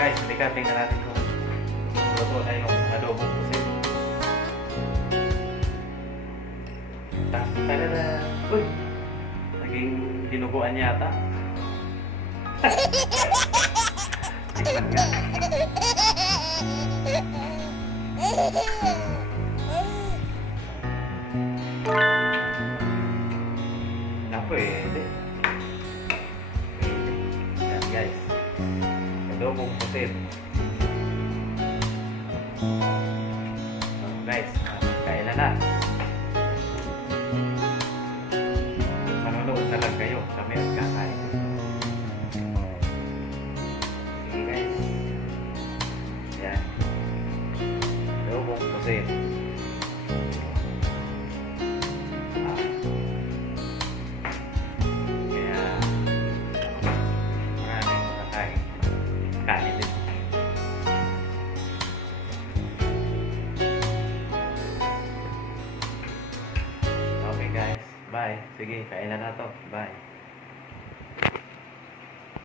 Guys, halika, tingnan natin kung luto na yung adobong pusit. Tada! Uy! Naging dinuguan yata. Tingnan nga. Na pwede. Yan guys. Adobong pusit. Guys, kailan na? Manonood na lang kayo. Kami ang kakain. Sige guys. Yan. Adobong pusit. Kaya maraming makakain. Kain din. Okay guys, bye. Sige, kainan na to. Bye.